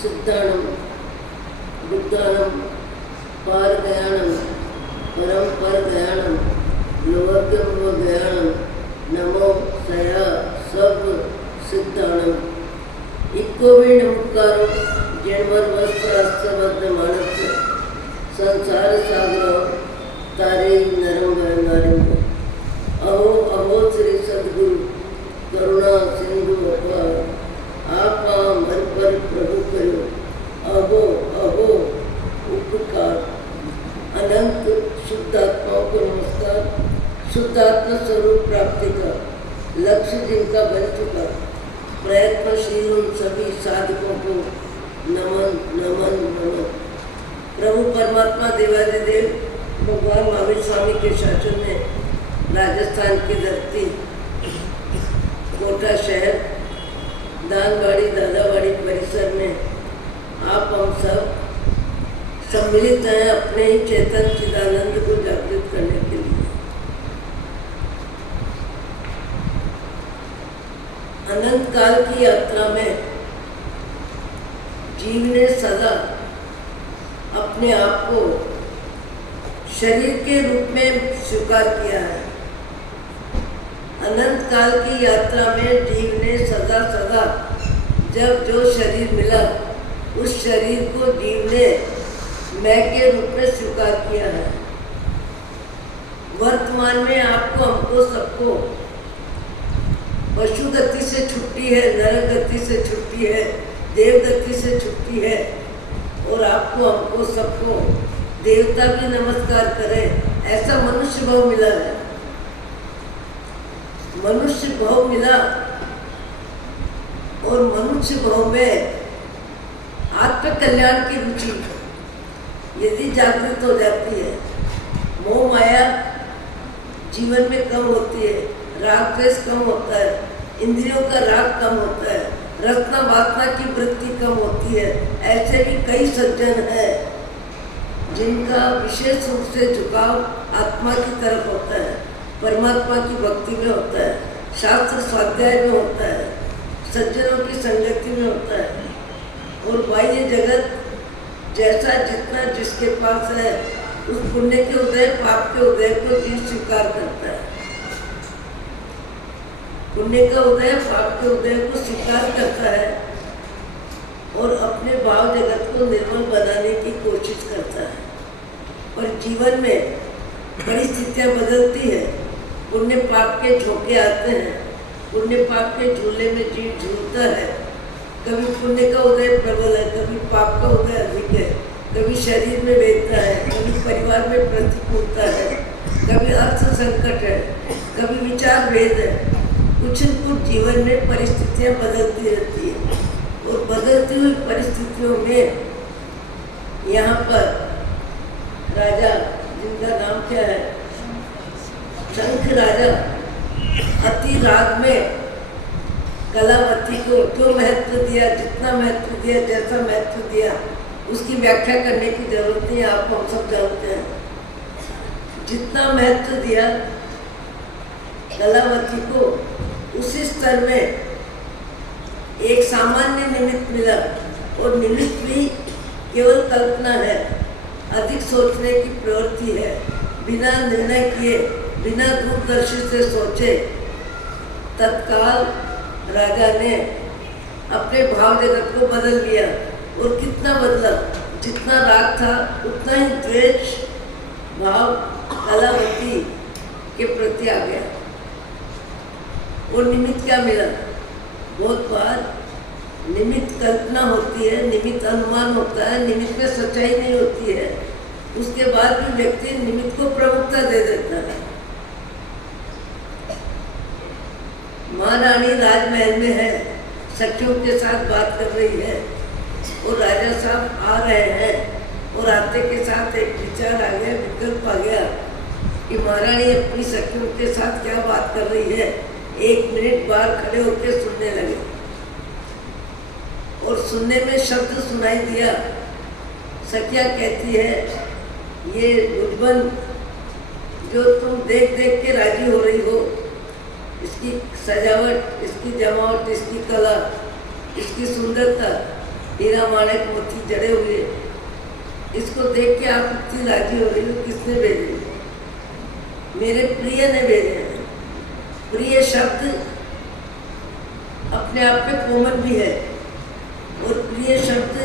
सिद्धाणं बुद्धानं पारगयानं परम परगयानं लोकम गयानं नमो सया सब सिद्धाणं इको भी नमस्कारों जन्मर वस्त्रास्तबद्ध मानस संसार सागर तारे नरम नारिंग अहो अहो श्री सद्गुरु करुणा सिंधु अपार आपा मन पर प्रभु करो अहो अहो उपकार अनंत शुद्धात्माओं को नमस्कार। शुद्धात्मा स्वरूप प्राप्ति का लक्ष्य जिनका बन चुका प्रयत्नशील उन सभी साधकों को नमन नमन नमन। प्रभु परमात्मा देवादिदेव भगवान महावीर स्वामी के शासन में राजस्थान की धरती कोटा शहर दानवाड़ी दादावाड़ी परिसर में आप हम सब सम्मिलित हैं अपने ही चेतन चिदानंद को जागृत करने के लिए। अनंत काल की यात्रा में जीव ने सदा अपने आप को शरीर के रूप में स्वीकार किया है। अनंत काल की यात्रा में जीव ने सदा सदा जब जो शरीर मिला उस शरीर को जीव ने मैं के रूप में स्वीकार किया है। वर्तमान में आपको हमको सबको पशु गति से छुट्टी है, नर गति से छुट्टी है, देव गति से छुट्टी है और आपको हमको सबको देवता भी नमस्कार करें ऐसा मनुष्य भाव मिला है। मनुष्य भाव मिला और मनुष्य भाव में आत्म कल्याण की रुचि यदि जागृत हो जाती है, मोह माया जीवन में कम होती है, राग द्वेष कम होता है, इंद्रियों का राग कम होता है, रत्ना वासना की वृत्ति कम होती है। ऐसे भी कई सज्जन हैं जिनका विशेष रूप से झुकाव आत्मा की तरफ होता है, परमात्मा की भक्ति में होता है, शास्त्र स्वाध्याय में होता है, सज्जनों की संगति में होता है। और बाह्य जगत जैसा जितना जिसके पास है उस पुण्य के उदय पाप के उदय को जीव स्वीकार करता है। पुण्य का उदय पाप के उदय को स्वीकार करता है और अपने भाव जगत को निर्मल बनाने की कोशिश करता है। पर जीवन में परिस्थितियां बदलती है, पुण्य पाप के झोंके आते हैं, पुण्य पाप के झूले में जीव झूलता है। कभी पुण्य का उदय प्रबल है, कभी पाप का उदय अधिक है, कभी शरीर में वेदना है, कभी परिवार में प्रतिकूलता है, कभी अर्थ संकट है, कभी विचार भेद है। कुछ न कुछ जीवन में परिस्थितियां बदलती रहती है और बदलती हुई परिस्थितियों में यहाँ पर राजा जिनका नाम क्या है शंख राजा अति राग में कलावती को जो महत्व दिया, जितना महत्व दिया, जैसा महत्व दिया उसकी व्याख्या करने की जरूरत नहीं, आप हम सब जानते हैं। जितना महत्व दिया कलावती को उसी स्तर में एक सामान्य निमित्त मिला और निमित्त भी केवल कल्पना है, अधिक सोचने की प्रवृत्ति है। बिना निर्णय किए, बिना दूरदर्शी से सोचे तत्काल राजा ने अपने भाव जगत को बदल लिया। और कितना बदला, जितना राग था उतना ही द्वेष भाव कलावती के प्रति आ गया। और निमित्त क्या मिला? बहुत बार निमित्त कल्पना होती है, निमित्त अनुमान होता है, निमित्त में सच्चाई नहीं होती है। उसके बाद भी व्यक्ति निमित्त को प्रमुखता दे देता है। महारानी राजमहल में है, सखियों के साथ बात कर रही है और राजा साहब आ रहे हैं और आते के साथ एक विचार आ गया, विकल्प आ गया कि महारानी अपनी सखियों के साथ क्या बात कर रही है। 1 मिनट बाहर खड़े होकर सुनने लगे और सुनने में शब्द सुनाई दिया। सखिया कहती है, ये बुझबन जो तुम देख देख के राजी हो रही हो, इसकी सजावट, इसकी जमावट, इसकी कला, इसकी सुंदरता, हीरा माणिक मोती जड़े हुए, इसको देख के आप इतनी राजी हो रही हो, किसने भेजे? मेरे प्रिय ने भेजे हैं। प्रिय शब्द अपने आप में कोमल भी है, और प्रिय शब्द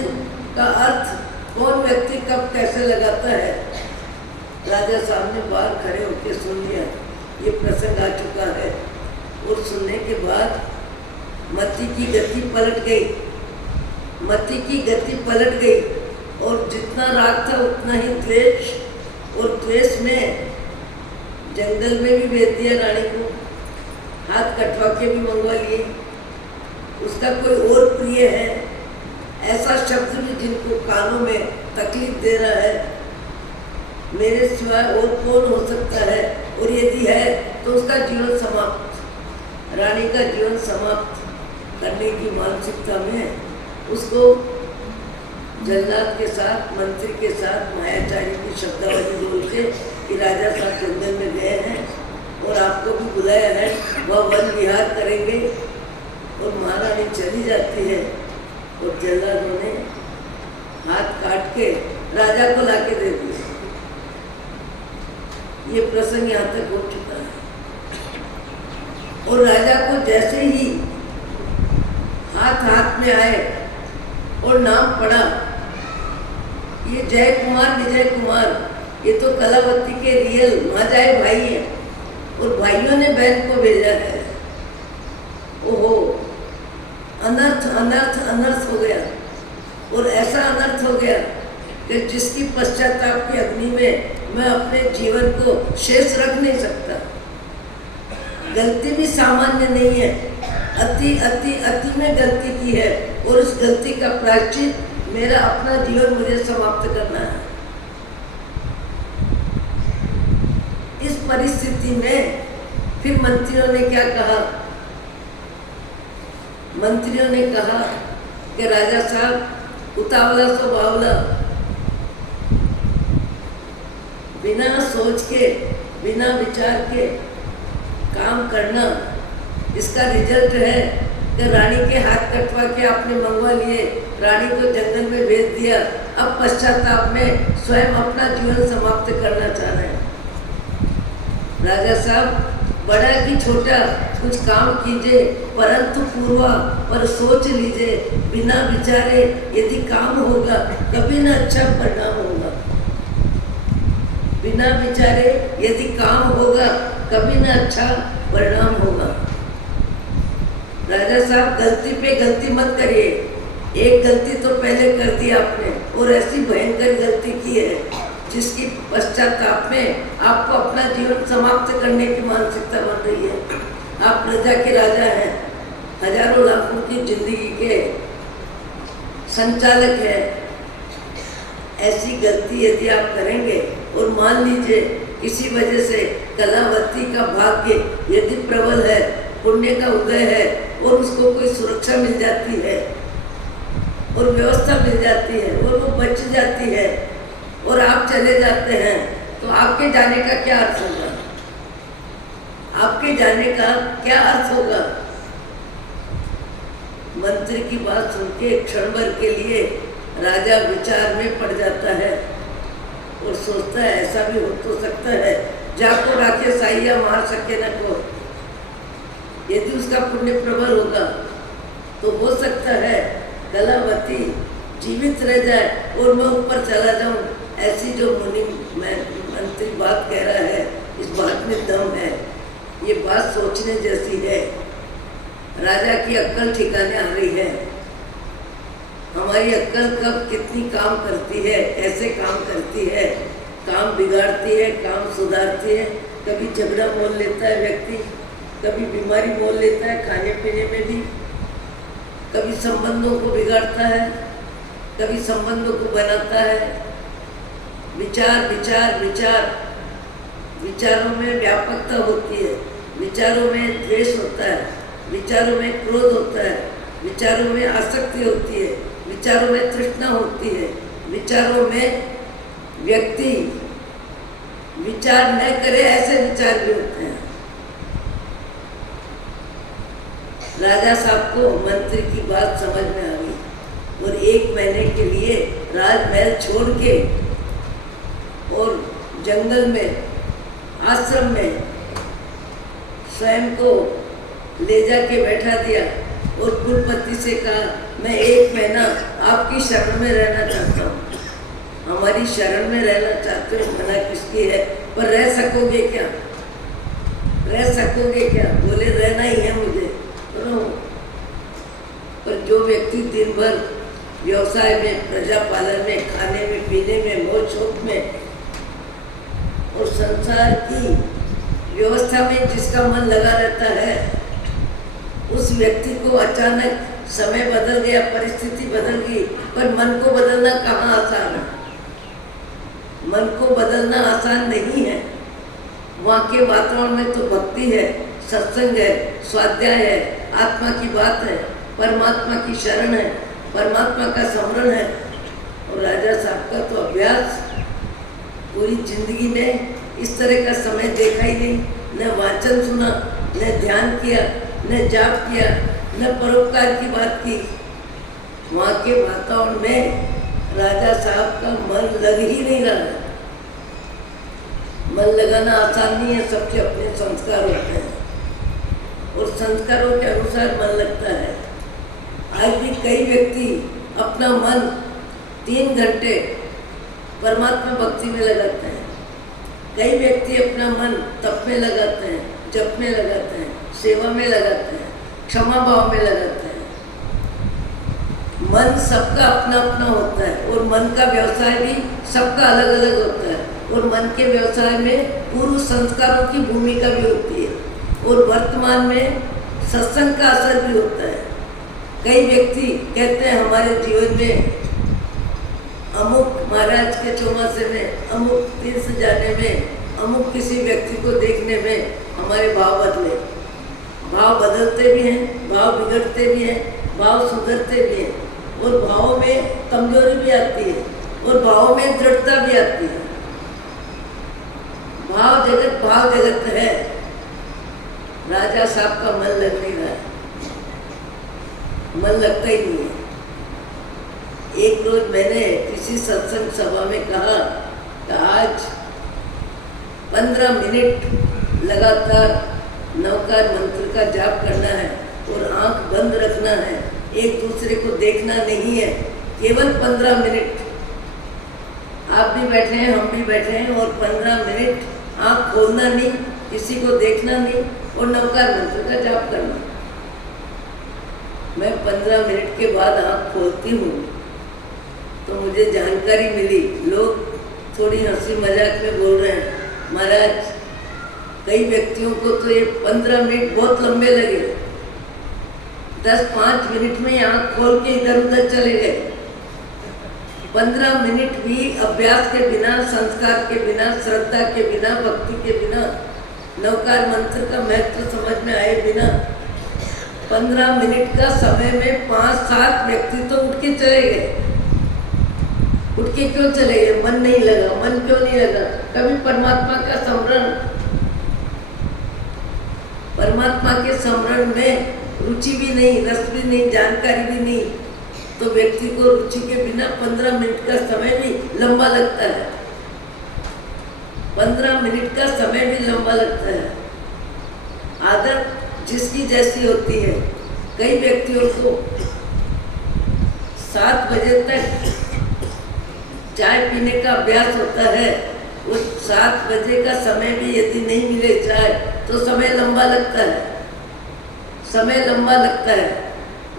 का अर्थ कौन व्यक्ति कब कैसे लगाता है। राजा साहब ने बाहर खड़े होकर सुन लिया, ये प्रसंग आ चुका है, और सुनने के बाद मती की गति पलट गई। मती की गति पलट गई, और जितना राग था उतना ही द्वेष, और द्वेष में जंगल में भी भेज दिया रानी को, हाथ कटवा के भी मंगवा लिए। उसका कोई और प्रिय है, ऐसा शब्द भी जिनको कानों में तकलीफ दे रहा है, मेरे सिवाय और कौन हो सकता है, और यदि है तो उसका जीवन समाप्त, रानी का जीवन समाप्त करने की मानसिकता में उसको जल्लाद के साथ, मंत्री के साथ मायाचारी की शब्दावली बोल के कि राजा साहब जंगल में गए हैं और आपको भी बुलाया है, वह वन विहार करेंगे, और महारानी चली जाती है, और जल्लादों ने हाथ काट के राजा को लाके दे दिया। ये प्रसंग यहाँ तक हो चुका है, और राजा को जैसे ही हाथ हाथ में आए और नाम पड़ा, ये जय कुमार विजय कुमार, ये तो कलावती के रियल माजाए भाई हैं, और भाइयों ने बहन को भेजा है। ओहो, अनर्थ अनर्थ अनर्थ हो गया, और ऐसा अनर्थ हो गया कि जिसकी पश्चाताप की अग्नि में मैं अपने जीवन को शेष रख नहीं सकता। गलती भी सामान्य नहीं है, अति अति अति में गलती की है, और उस गलती का प्रायश्चित मेरा अपना जीवन मुझे समाप्त करना है। इस परिस्थिति में फिर मंत्रियों ने क्या कहा? मंत्रियों ने कहा कि राजा साहब उतावला सो बावला, बिना सोच के बिना विचार के काम करना, इसका रिजल्ट है कि रानी के हाथ कटवा के आपने मंगवा लिए, रानी को जंगल में भेज दिया, अब पश्चाताप में स्वयं अपना जीवन समाप्त करना चाह रहे हैं। राजा साहब, बड़ा कि छोटा कुछ काम कीजिए, परंतु पूर्वा पर सोच लीजिए, बिना विचारे यदि काम होगा कभी न अच्छा परिणाम होगा। बिना विचारे यदि काम होगा कभी न अच्छा परिणाम होगा। राजा साहब, गलती पे गलती मत करिए। एक गलती तो पहले कर दी आपने, और ऐसी भयंकर गलती की है जिसकी पश्चाताप में आपको अपना जीवन समाप्त करने की मानसिकता बन रही है। आप प्रजा के राजा हैं, हजारों लाखों की जिंदगी के संचालक हैं। ऐसी गलती यदि आप करेंगे, और मान लीजिए किसी वजह से कलावती का भाग्य यदि प्रबल है, पुण्य का उदय है, और उसको कोई सुरक्षा मिल जाती है और व्यवस्था मिल जाती है और वो बच जाती है, और आप चले जाते हैं, तो आपके जाने का क्या अर्थ होगा? आपके जाने का क्या अर्थ होगा? मंत्री की बात सुन के क्षण भर के लिए राजा विचार में पड़ जाता है, और सोचता है ऐसा भी हो तो सकता है, जाको राखे साइया मार सके न को। यदि उसका पुण्य प्रबल होगा तो हो सकता है कलावती जीवित रह जाए और मैं ऊपर चला जाऊं। ऐसी जो मुनि मंत्री बात कह रहा है, इस बात में दम है, ये बात सोचने जैसी है। राजा की अक्ल ठिकाने आ रही है। हमारी अक्ल कब कितनी काम करती है, कैसे काम करती है, काम बिगाड़ती है, काम सुधारती है। कभी झगड़ा मोल लेता है व्यक्ति, कभी बीमारी मोल लेता है खाने पीने में भी, कभी संबंधों को बिगाड़ता है, कभी संबंधों को बनाता है। विचार विचार विचार, विचारों में व्यापकता होती है, विचारों में द्वेष होता है, विचारों में क्रोध होता है, विचारों में आसक्ति होती है, विचारों में तृष्णा होती है, विचारों में व्यक्ति विचार न करे ऐसे विचार भी होते हैं। राजा साहब को मंत्री की बात समझ में आ गई, और 1 महीने के लिए राजमहल छोड़ के और जंगल में, आश्रम में स्वयं को ले जाके बैठा दिया और कुलपति से कहा, मैं 1 महीना आपकी शरण में रहना चाहता हूँ। हमारी शरण में रहना चाहते हो, मना किसकी है, पर रह सकोगे क्या? रह सकोगे क्या? बोले रहना ही है मुझे, तो रहो। पर जो व्यक्ति दिन भर व्यवसाय में, प्रजा पालन में, खाने में, पीने में, मौज शौक में और संसार की व्यवस्था में जिसका मन लगा रहता है, उस व्यक्ति को अचानक समय बदल गया, परिस्थिति बदल गई, पर मन को बदलना कहाँ आसान है? मन को बदलना आसान नहीं है। वहाँ के वातावरण में तो भक्ति है, सत्संग है, स्वाध्याय है, आत्मा की बात है, परमात्मा की शरण है, परमात्मा का स्मरण है। और राजा साहब का तो अभ्यास, पूरी जिंदगी ने इस तरह का समय देखा ही नहीं। न वाचन सुना, न ध्यान किया, न जाप किया, न परोपकार की बात की। वहाँ के वातावरण में राजा साहब का मन लग ही नहीं रहा। मन लगाना आसान नहीं है, सबके अपने संस्कार होते हैं और संस्कारों के अनुसार मन लगता है। आज भी कई व्यक्ति अपना मन 3 घंटे परमात्मा भक्ति में लगाते हैं, कई व्यक्ति अपना मन तप में लगाते हैं, जप में लगाते हैं, सेवा में लगाते हैं, क्षमा भाव में लगाते हैं। मन सबका अपना अपना होता है और मन का व्यवसाय भी सबका अलग अलग होता है। और मन के व्यवसाय में पूर्व संस्कारों की भूमिका भी होती है और वर्तमान में सत्संग का असर भी होता है। कई व्यक्ति कहते हैं हमारे जीवन में अमुक महाराज के चौमासे में, अमुक तीर्थ जाने में, अमुक किसी व्यक्ति को देखने में हमारे भाव बदले। भाव बदलते भी हैं, भाव बिगड़ते भी हैं, भाव सुधरते भी हैं और भावों में कमजोरी भी आती है और भावों में दृढ़ता भी आती है। भाव जगत है। राजा साहब का मन लग नहीं रहा है, मन लगता ही नहीं है। एक रोज मैंने किसी सत्संग सभा में कहा कि आज 15 मिनट लगातार नवकार मंत्र का जाप करना है और आंख बंद रखना है, एक दूसरे को देखना नहीं है, केवल 15 मिनट। आप भी बैठे हैं, हम भी बैठे हैं और 15 मिनट आँख खोलना नहीं, किसी को देखना नहीं और नवकार मंत्र का जाप करना। मैं 15 मिनट के बाद आँख खोलती हूँ तो मुझे जानकारी मिली, लोग थोड़ी हंसी मजाक में बोल रहे हैं, महाराज कई व्यक्तियों को तो ये 15 मिनट बहुत लंबे लगे, 10-5 मिनट में आँख खोल के इधर उधर चले गए। 15 मिनट भी अभ्यास के बिना, संस्कार के बिना, श्रद्धा के बिना, भक्ति के बिना, नवकार मंत्र का महत्व समझ में आए बिना 15 मिनट का समय में 5-7 व्यक्ति तो उठ के चले गए। उठ के क्यों चले गए? मन नहीं लगा। मन क्यों नहीं लगा? कभी परमात्मा का स्मरण, परमात्मा के स्मरण में रुचि भी नहीं, रस भी नहीं, जानकारी भी नहीं, तो व्यक्ति को रुचि के बिना 15 मिनट का समय भी लंबा लगता है। 15 मिनट का समय भी लंबा लगता है। आदत जिसकी जैसी होती है। कई व्यक्तियों को 7 बजे तक चाय पीने का अभ्यास होता है। वो 7 बजे का समय भी यदि नहीं मिले चाय तो समय लंबा लगता है, समय लंबा लगता है,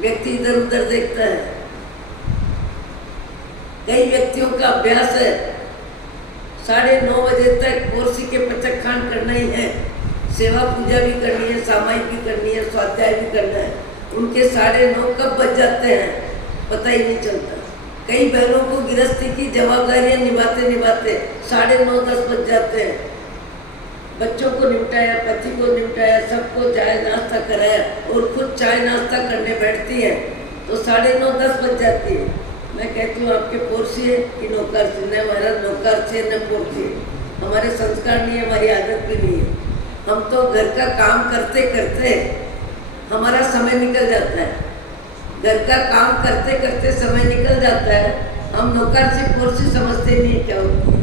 व्यक्ति इधर उधर देखता है। कई व्यक्तियों का अभ्यास है 9:30 बजे तक कोर्सी के पचक खान करना ही है, सेवा पूजा भी करनी है, सामायिक भी करनी है, स्वाध्याय भी करना है। उनके 9:30 कब बज जाते हैं पता ही नहीं चलता। कई बहनों को गृहस्थी की जवाबदारियां निभाते निभाते 9:30-10 बज जाते हैं। बच्चों को निपटाया, पति को निपटाया, सबको चाय नाश्ता कराया और खुद चाय नाश्ता करने बैठती है तो 9:30-10 बज जाती है। मैं कहती हूँ आपके पोरसी है कि नौकर से? न महाराज, नौकर से न पोरसी। हमारे संस्कार नहीं है, हमारी आदत भी नहीं है। हम तो घर का काम करते करते हमारा समय निकल जाता है। घर का काम करते करते समय निकल जाता है, हम नौकर से कुर्सी समझते नहीं है क्या होती है।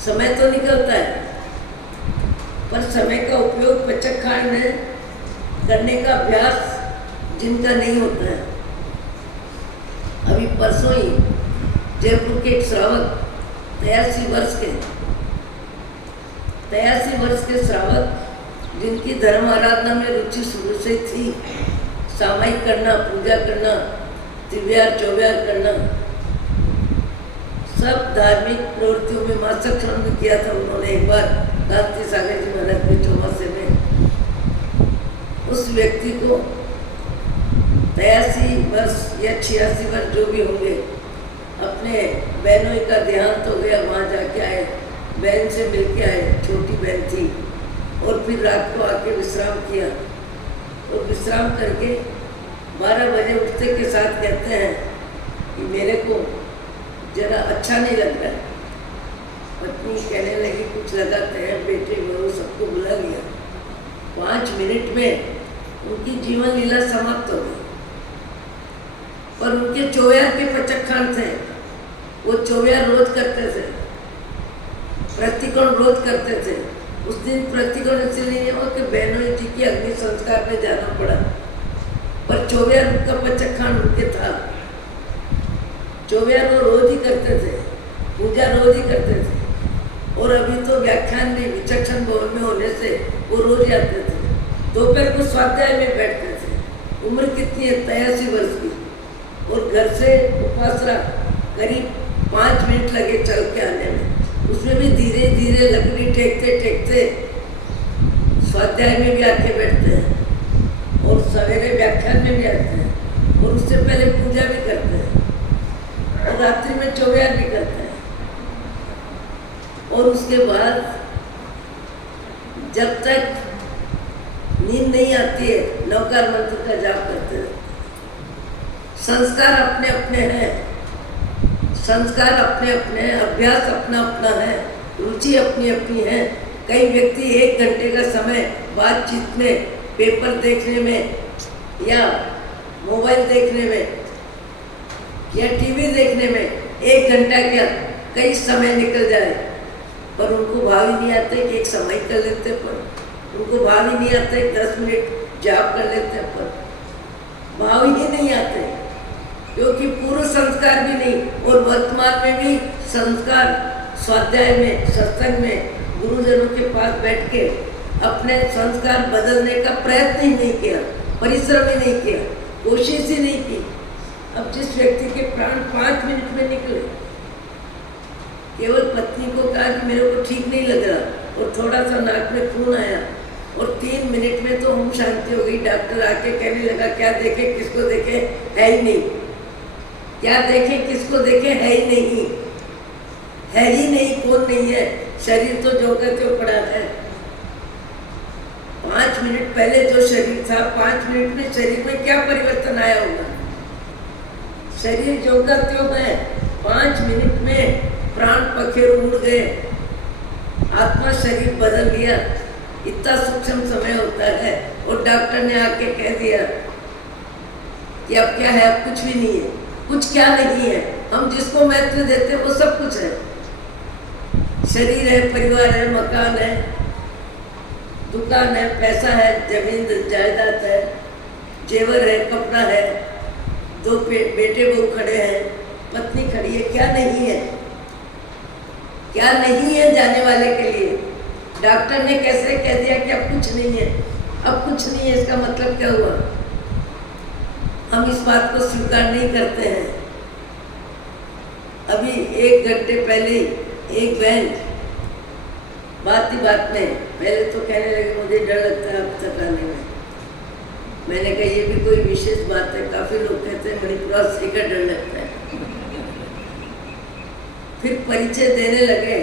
समय तो निकलता है, पर समय का उपयोग पचक खाने करने का अभ्यास जिनका नहीं होता है। अभी परसों ही जयपुर के एक श्रावक 83 वर्ष के श्रावक, जिनकी धर्म आराधना में रुचि शुरू से थी, सामायिक करना, पूजा करना, दिव्यार चौव्यार करना, सब धार्मिक प्रवृत्तियों में मासिक श्रवण किया था उन्होंने। एक बार क्रांति सागर जी महाराज के चौमासे में उस व्यक्ति को 83 वर्ष या 86 वर्ष जो भी होंगे, अपने बहनों का देहांत हो गया, वहाँ जाके आए, बहन से मिलके आए, छोटी बहन थी, और फिर रात को आके विश्राम किया, और विश्राम करके 12 बजे उठते के साथ कहते हैं कि मेरे को जरा अच्छा नहीं लग रहा है। पत्नी कहने लगी कुछ लगाते हैं, बेटे बहू सबको बुला लिया। 5 मिनट में उनकी जीवन लीला समाप्त हो गई। पर उनके चौव्यार के पचक खान थे, वो चौव्यार रोज करते थे, प्रतिकोण रोज करते थे। उस दिन प्रतिकोण इसलिए हुआ कि बहनों जी की अग्नि संस्कार में जाना पड़ा, पर चौव्यार का पचक खान उनके था। चौव्यार वो रोज ही करते थे, पूजा रोज ही करते थे, और अभी तो व्याख्यान में विचक्षण भवन में होने से वो रोज आते थे। दोपहर को स्वाध्याय में बैठते थे। उम्र कितनी है? 83 वर्ष की, और घर से उपासना करीब 5 मिनट लगे चल के आने में। उसमें भी धीरे धीरे लकड़ी टेकते टेकते स्वाध्याय में भी आके बैठते हैं, और सवेरे व्याख्यान में भी आते हैं, और उससे पहले पूजा भी करते हैं, और रात्रि में चौव्यार भी करते हैं। और उसके बाद जब तक नींद नहीं आती है, नवकार मंत्र का जाप करते हैं। संस्कार अपने अपने हैं, संस्कार अपने अपने हैं, अभ्यास अपना अपना है, रुचि अपनी अपनी है। कई व्यक्ति 1 घंटे का समय बातचीत में, पेपर देखने में, या मोबाइल देखने में, या टीवी देखने में 1 घंटा क्या कई समय निकल जाए, पर उनको भाव ही नहीं आता कि एक समय कर लेते, पर उनको भाव ही नहीं आता 10 मिनट जाप कर लेते, पर भाव ही नहीं आते, क्योंकि पूर्व संस्कार भी नहीं, और वर्तमान में भी संस्कार स्वाध्याय में, सत्संग में, गुरुजनों के पास बैठ के अपने संस्कार बदलने का प्रयत्न ही नहीं किया, परिश्रम ही नहीं किया, कोशिश ही नहीं की। अब जिस व्यक्ति के प्राण 5 मिनट में निकले, केवल पत्नी को कहा कि मेरे को ठीक नहीं लग रहा, और थोड़ा सा नाक में खून आया, और 3 मिनट में तो हम शांति हो गई। डॉक्टर आके कहने लगा क्या देखे किसको देखे, है ही नहीं, क्या देखे किसको देखे, है ही नहीं, है ही नहीं, कौन नहीं है, शरीर तो जो का त्यों पड़ा है। 5 मिनट पहले जो शरीर था, 5 मिनट में शरीर में क्या परिवर्तन आया होगा? शरीर जो का त्यों है, 5 मिनट में प्राण पखेरु उड़ गए, आत्मा शरीर बदल लिया। इतना सूक्ष्म समय होता है, और डॉक्टर ने आके कह दिया कि अब क्या है, अब कुछ भी नहीं है। कुछ क्या नहीं है, हम जिसको महत्व देते हैं वो सब कुछ है। शरीर है, परिवार है, मकान है, दुकान है, पैसा है, जमीन जायदाद है, जेवर है, कपड़ा है, 2 बेटे बहू खड़े हैं, पत्नी खड़ी है, क्या नहीं है? क्या नहीं है जाने वाले के लिए? डॉक्टर ने कैसे कह दिया कि अब कुछ नहीं है, अब कुछ नहीं है, इसका मतलब क्या हुआ? हम इस बात को स्वीकार नहीं करते हैं। अभी 1 घंटे पहले एक बहन बात ही बात में पहले तो कहने लगे मुझे डर लगता है अब तक आने में। मैंने कहा ये भी कोई विशेष बात है, काफ़ी लोग कहते हैं मणिपुर का डर लगता है। फिर परिचय देने लगे,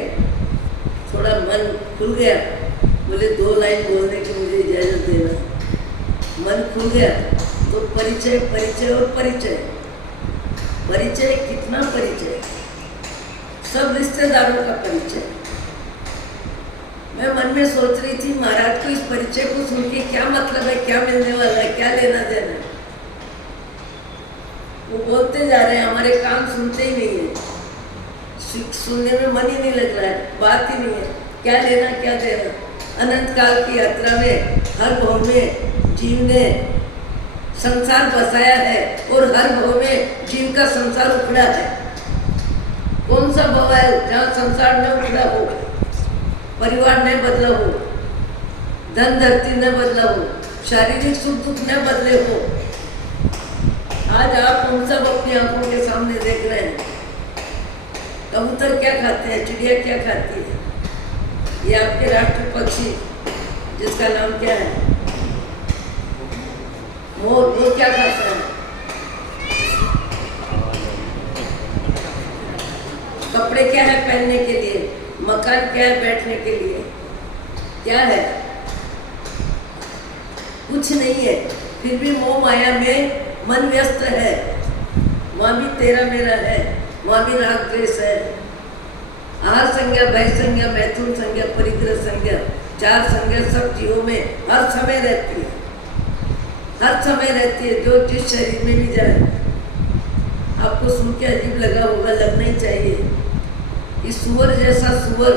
थोड़ा मन खुल गया, बोले 2 लाइन बोलने की मुझे इजाज़त देना। मन खुल गया तो परिचय, परिचय और परिचय, परिचय, कितना परिचय, सब रिश्तेदारों का परिचय। मैं मन में सोच रही थी महाराज को इस परिचय को सुन के क्या मतलब है, क्या मिलने वाला है, क्या लेना देना है। वो बोलते जा रहे हैं, हमारे कान सुनते ही नहीं है, सुनने में मन ही नहीं लग रहा है, बात ही नहीं है, क्या लेना क्या देना। अनंत काल की यात्रा में हर भव में जीव ने संसार बसाया है और हर भव में जीव का संसार उखड़ा है। कौन सा भव है जहाँ संसार न उखड़ा हो, परिवार न बदला हो, धन धरती न बदला हो, शारीरिक सुख दुख न बदले हो। आज आप हम सब अपनी आंखों के सामने देख रहे हैं, कबूतर क्या खाते हैं, चिड़िया क्या खाती है, ये आपके राष्ट्र पक्षी जिसका नाम क्या है, मोर, वो क्या खाता है। कपड़े क्या है पहनने के लिए, मकान क्या है बैठने के लिए, क्या है, कुछ नहीं है। फिर भी मोह माया में मन व्यस्त है, वहाँ भी तेरा मेरा है, वहाँ भी राग द्वेष है। आहार संज्ञा, भय संज्ञा, मैथुन संज्ञा, परिग्रह संज्ञा, चार संज्ञा सब जीवों में हर समय रहती है, हर समय रहती है। जो जिस शरीर में भी जाए, आपको सुन के अजीब लगा होगा, लगना ही चाहिए कि सुअर जैसा सुअर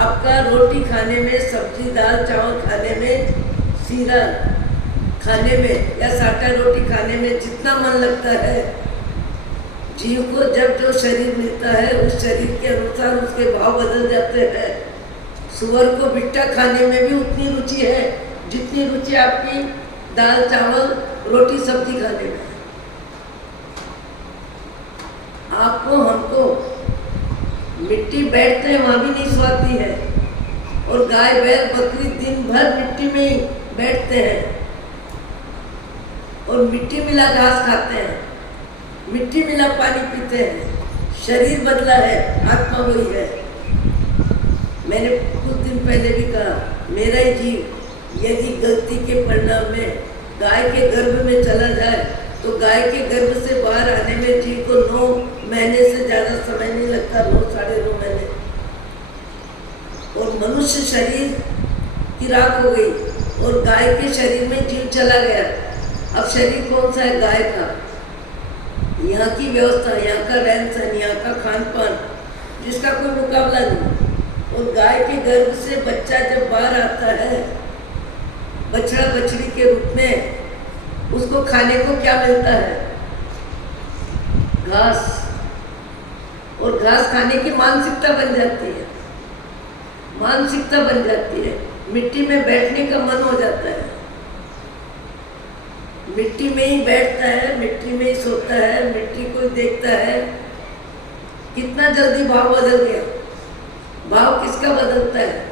आपका रोटी खाने में, सब्जी दाल चावल खाने में, सीरा खाने में या साटा रोटी खाने में जितना मन लगता है, जीव को जब जो शरीर मिलता है उस शरीर के अनुसार उसके भाव बदल जाते हैं। सुअर को बिट्टा खाने में भी उतनी रुचि है जितनी रुचि आपकी दाल चावल रोटी सब्जी खाने में। आपको हमको मिट्टी बैठते हैं वहाँ भी नहीं स्वाती है, और गाय बैल बकरी दिन भर मिट्टी में ही बैठते हैं और मिट्टी मिला घास खाते हैं, मिट्टी मिला पानी पीते हैं। शरीर बदला है, आत्मा वही है। मैंने कुछ दिन पहले भी कहा, मेरा ही जीव यदि गलती के परिणाम में गाय के गर्भ में चला जाए तो गाय के गर्भ से बाहर आने में जीव को 9 महीने से ज़्यादा समय नहीं लगता, 9 साढ़े 9 महीने। और मनुष्य शरीर की राख हो गई और गाय के शरीर में जीव चला गया। अब शरीर कौन सा है, गाय का। यहाँ की व्यवस्था, यहाँ का रहन सहन, यहाँ का खान पान, जिसका कोई मुकाबला नहीं। और गाय के गर्भ से बच्चा जब बाहर आता है, बछड़ा बछड़ी के रूप में, उसको खाने को क्या मिलता है, घास। और घास खाने की मानसिकता बन जाती है, मानसिकता बन जाती है, मिट्टी में बैठने का मन हो जाता है, मिट्टी में ही बैठता है, मिट्टी में ही सोता है, मिट्टी को ही देखता है। कितना जल्दी भाव बदल गया। भाव किसका बदलता है,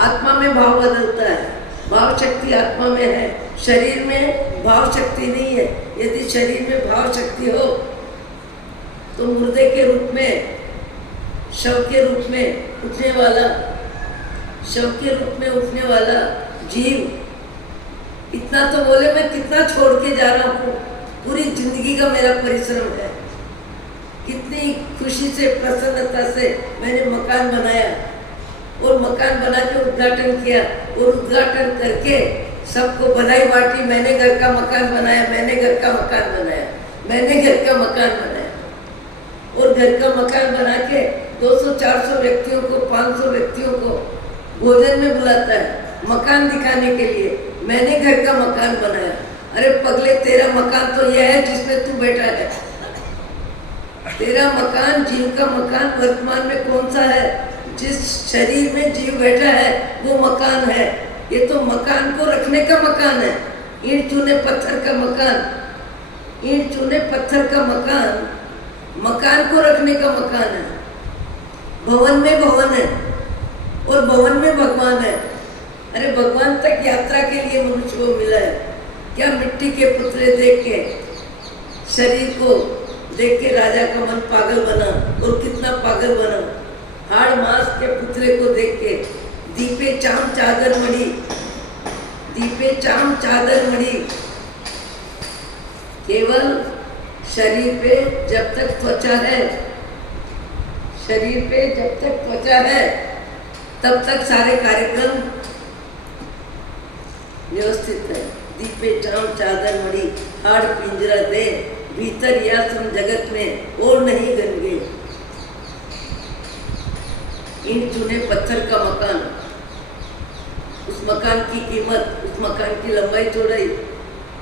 आत्मा में भाव बदलता है। भाव शक्ति आत्मा में है, शरीर में भाव शक्ति नहीं है। यदि शरीर में भाव शक्ति हो तो मुर्दे के रूप में, शव के रूप में उठने वाला, शव के रूप में उठने वाला जीव, इतना तो बोले मैं कितना छोड़ के जा रहा हूँ, पूरी जिंदगी का मेरा परिश्रम है, कितनी खुशी से प्रसन्नता से मैंने मकान बनाया और मकान बना के उद्घाटन किया और उद्घाटन करके सबको बधाई बांटी, मैंने घर का मकान बनाया, मैंने घर का मकान बनाया, मैंने घर का मकान बनाया। और घर का मकान बना के 200-400 व्यक्तियों को, 500 व्यक्तियों को भोजन में बुलाता है मकान दिखाने के लिए, मैंने घर का मकान बनाया। अरे पगले, तेरा मकान तो यह है जिसमें तू बैठा है। तेरा मकान, जीव का मकान वर्तमान में कौन सा है, जिस शरीर में जीव बैठा है वो मकान है। ये तो मकान को रखने का मकान है, ईंट चूने पत्थर का मकान, ईंट चूने पत्थर का मकान, मकान को रखने का मकान है। भवन में भवन है और भवन में भगवान है। अरे भगवान तक यात्रा के लिए मनुष्य को मिला है क्या? मिट्टी के पुतले देख के, शरीर को देख के राजा का मन पागल बना, और कितना पागल बना। हाड़ मांस के पुतले को देख के, दीपे चाम चादर मड़ी, दीपे चाम चादर मड़ी। केवल शरीर पे जब तक त्वचा है, शरीर पे जब तक त्वचा है तब तक सारे कार्यक्रम व्यवस्थित है। दीपे चाम चादर मड़ी, हाड़ पिंजरा दे, भीतर या तुम जगत में और नहीं गंगे। ईंट चुने पत्थर का मकान, उस मकान की कीमत, उस मकान की लंबाई चौड़ाई,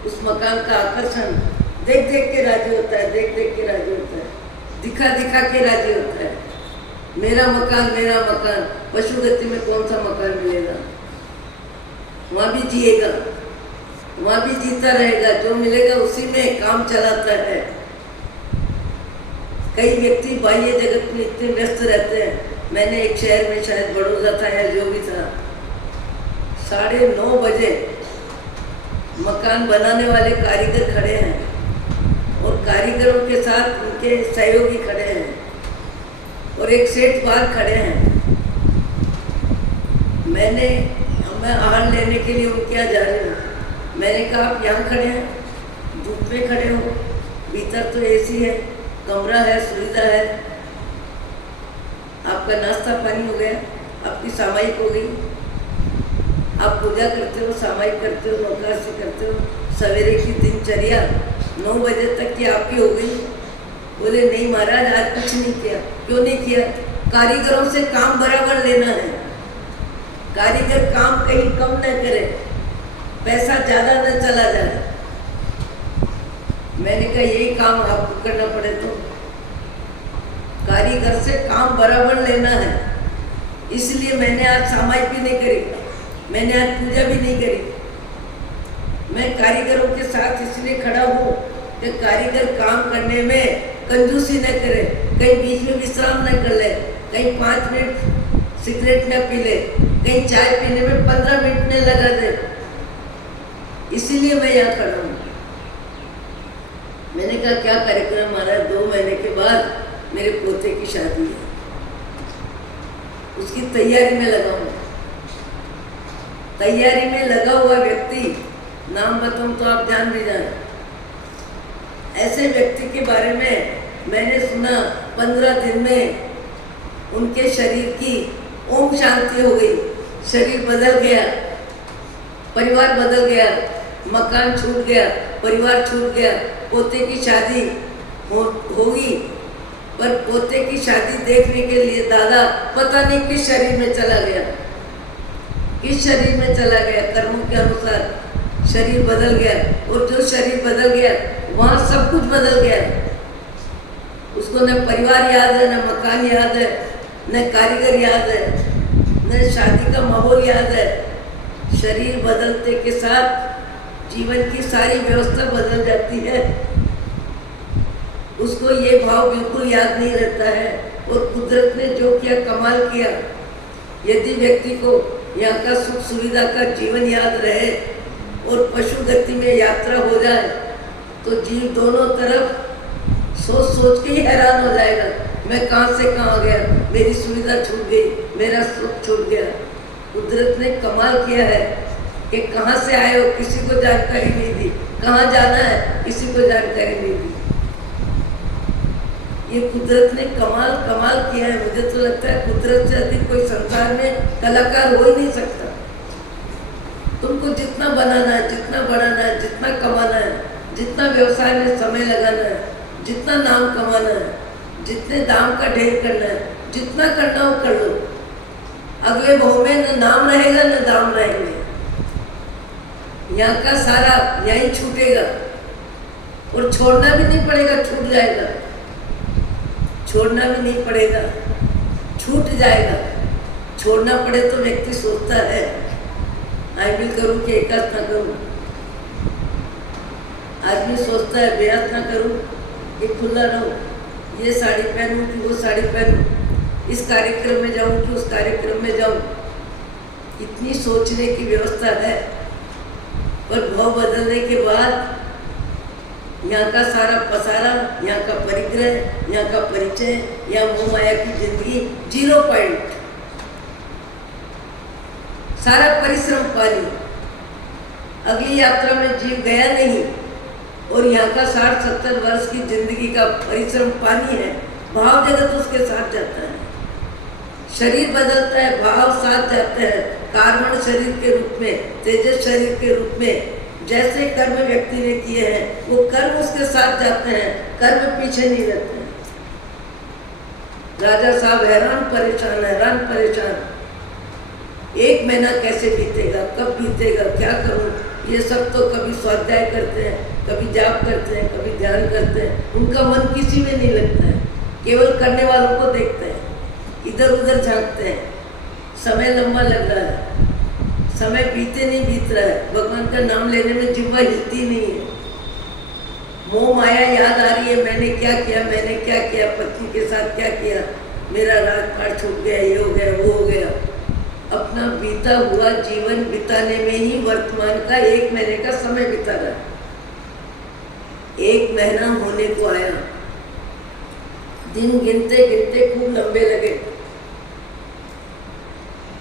उस मकान का आकर्षण देख देख के राजी होता है, देख देख के राजी होता है, दिखा दिखा के राजी होता है। मेरा मकान, मेरा मकान, पशु गति में कौन सा मकान मिलेगा? वहाँ भी जिएगा, वहाँ भी जीता रहेगा, जो मिलेगा उसी में काम चलाता है। कई व्यक्ति बाह्य जगत में इतने व्यस्त रहते हैं। मैंने एक शहर में, शायद बड़ौदा था या जो भी था, 9:30 बजे मकान बनाने वाले कारीगर खड़े हैं और कारीगरों के साथ उनके सहयोगी खड़े हैं और एक सेठ बाहर खड़े हैं। मैं आहार लेने के लिए उनके यहाँ जा रही हूँ। मैंने कहा आप यहाँ खड़े हैं, धूप में खड़े हो, भीतर तो एसी है, कमरा है, सुविधा है, आपका नाश्ता पानी हो गया, आपकी सामायिक हो गई, आप पूजा करते हो, सामायिक करते हो, नौकरासी करते हो, सवेरे की दिनचर्या 9 बजे तक की आपकी हो गई। बोले नहीं महाराज, आज कुछ नहीं किया। क्यों नहीं किया? कारीगरों से काम बराबर लेना है। कारीगर काम कहीं कम न करे, पैसा ज़्यादा न चला जाए। मैंने कहा यही काम आपको करना पड़े तो कारीगर से काम बराबर लेना है। इसलिए मैंने आज सामायिक भी नहीं करी, मैंने आज पूजा भी नहीं करी। मैं कारीगरों के साथ इसलिए खड़ा हूँ कि कारीगर काम करने में कंजूसी न करे, कहीं बीच में विश्राम न कर ले, कहीं 5 मिनट सिगरेट न पी ले, कहीं चाय पीने में 15 मिनट न लगा दे। इसीलिए मैं यहाँ खड़ा हूँ। मैंने कहा क्या कार्यक्रम महाराज? 2 महीने के बाद मेरे पोते की शादी है, उसकी तैयारी में लगा हूँ। तैयारी में लगा हुआ व्यक्ति, नाम बताऊं तो आप ध्यान भी जाए, ऐसे व्यक्ति के बारे में मैंने सुना 15 दिन में उनके शरीर की ओम शांति हो गई, शरीर बदल गया, परिवार बदल गया, मकान छूट गया, परिवार छूट गया, पोते की शादी होगी। पर पोते की शादी देखने के लिए दादा पता नहीं किस शरीर में चला गया, किस शरीर में चला गया, कर्मों के अनुसार शरीर बदल गया। और जो शरीर बदल गया वहाँ सब कुछ बदल गया। उसको न परिवार याद है, न मकान याद है, न कारीगर याद है, न शादी का माहौल याद है। शरीर बदलते के साथ जीवन की सारी व्यवस्था बदल जाती है। उसको ये भाव बिल्कुल याद नहीं रहता है। और कुदरत ने जो किया, कमाल किया। यदि व्यक्ति को यहाँ का सुख सुविधा का जीवन याद रहे और पशु गति में यात्रा हो जाए तो जीव दोनों तरफ सोच सोच के ही हैरान हो जाएगा, मैं कहाँ से कहाँ आ गया, मेरी सुविधा छूट गई, मेरा सुख छूट गया। कुदरत ने कमाल किया है कि कहाँ से आए हो किसी को जानकारी नहीं दी, कहाँ जाना है किसी को जानकारी नहीं दी। ये कुदरत ने कमाल किया है। मुझे तो लगता है कुदरत से अधिक कोई संसार में कलाकार हो ही नहीं सकता। तुमको जितना बनाना है, जितना बढ़ाना है, जितना कमाना है, जितना व्यवसाय में समय लगाना है, जितना नाम कमाना है, जितने दाम का ढेर करना है, जितना करना हो कर लो। अगले भाव में न नाम रहेगा न दाम रहेंगे। यहाँ का सारा यहीं छूटेगा और छोड़ना भी नहीं पड़ेगा, छूट जाएगा। छोड़ना भी नहीं पड़ेगा, छूट जाएगा। छोड़ना पड़े तो व्यक्ति सोचता है आई भी करूँ कि एकांत ना करूँ। आदमी सोचता है बेहद ना करूँ कि खुला रहूँ, ये साड़ी पहनूँ कि वो साड़ी पहनूँ, इस कार्यक्रम में जाऊँ कि उस कार्यक्रम में जाऊँ। इतनी सोचने की व्यवस्था है। पर भाव बदलने के बाद यहाँ का सारा पसारा, यहाँ का परिग्रह, यहाँ का परिचय, यहाँ मोह माया की जिंदगी 0 पॉइंट। सारा परिश्रम पानी। अगली यात्रा में जीव गया नहीं और यहाँ का 60-70 वर्ष की जिंदगी का परिश्रम पानी है। भाव जगत उसके साथ जाता है। शरीर बदलता है, भाव साथ जाते हैं। कार्बन शरीर के रूप में, तेजस शरीर के रूप में जैसे कर्म व्यक्ति ने किए हैं वो कर्म उसके साथ जाते हैं, कर्म पीछे नहीं रहते हैं। राजा साहब हैरान परेशान। एक महीना कैसे बीतेगा, कब बीतेगा, क्या करूं? ये सब तो कभी स्वाध्याय करते हैं, कभी जाप करते हैं, कभी ध्यान करते हैं, उनका मन किसी में नहीं लगता है, केवल करने वालों को देखते हैं, इधर उधर झांकते हैं। समय लंबा लग रहा है, समय बीते नहीं बीत रहा है, भगवान का नाम लेने में जिह्वा हिलती नहीं है। मोह माया याद आ रही है, मैंने क्या किया, पत्नी के साथ क्या किया, मेरा राजपाट छूट गया, ये हो गया, वो हो गया। अपना बीता हुआ जीवन बिताने में ही वर्तमान का 1 महीने का समय बिता रहा है। 1 महीना होने को आया, दिन गिनते गिनते खूब लंबे लगे।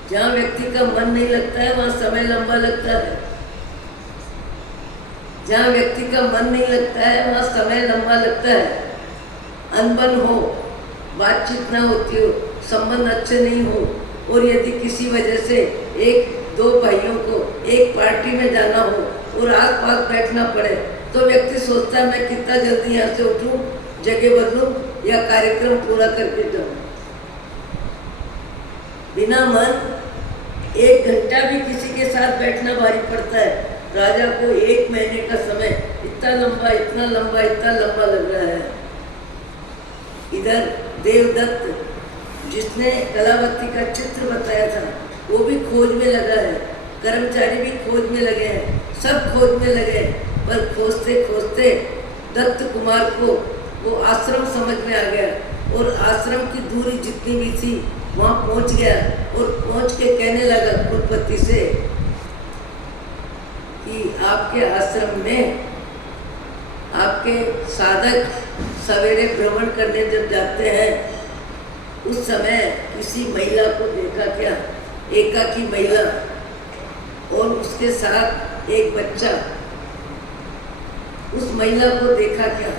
जहाँ व्यक्ति का मन नहीं लगता है वहाँ समय लंबा लगता है, जहाँ व्यक्ति का मन नहीं लगता है वहाँ समय लंबा लगता है। अनबन हो, बातचीत ना होती हो, संबंध अच्छे नहीं हो, और यदि किसी वजह से 1-2 भाइयों को एक पार्टी में जाना हो और आस पास बैठना पड़े तो व्यक्ति सोचता है मैं कितना जल्दी यहाँ से उठूं, जगह बदलूं या कार्यक्रम पूरा करके जाऊं। बिना मन 1 घंटा भी किसी के साथ बैठना भारी पड़ता है। राजा को 1 महीने का समय इतना लंबा लग रहा है। इधर देवदत्त जिसने कलावती का चित्र बताया था वो भी खोज में लगा है, कर्मचारी भी खोज में लगे हैं, सब खोज में लगे, पर खोजते खोजते दत्त कुमार को वो आश्रम समझ में आ गया और आश्रम की दूरी जितनी भी थी वहाँ पहुँच गया और पहुँच के कहने लगा कुलपति से कि आपके आश्रम में आपके साधक सवेरे भ्रमण करने जब जाते हैं उस समय किसी महिला को देखा क्या, एकाकी महिला और उसके साथ एक बच्चा, उस महिला को देखा क्या,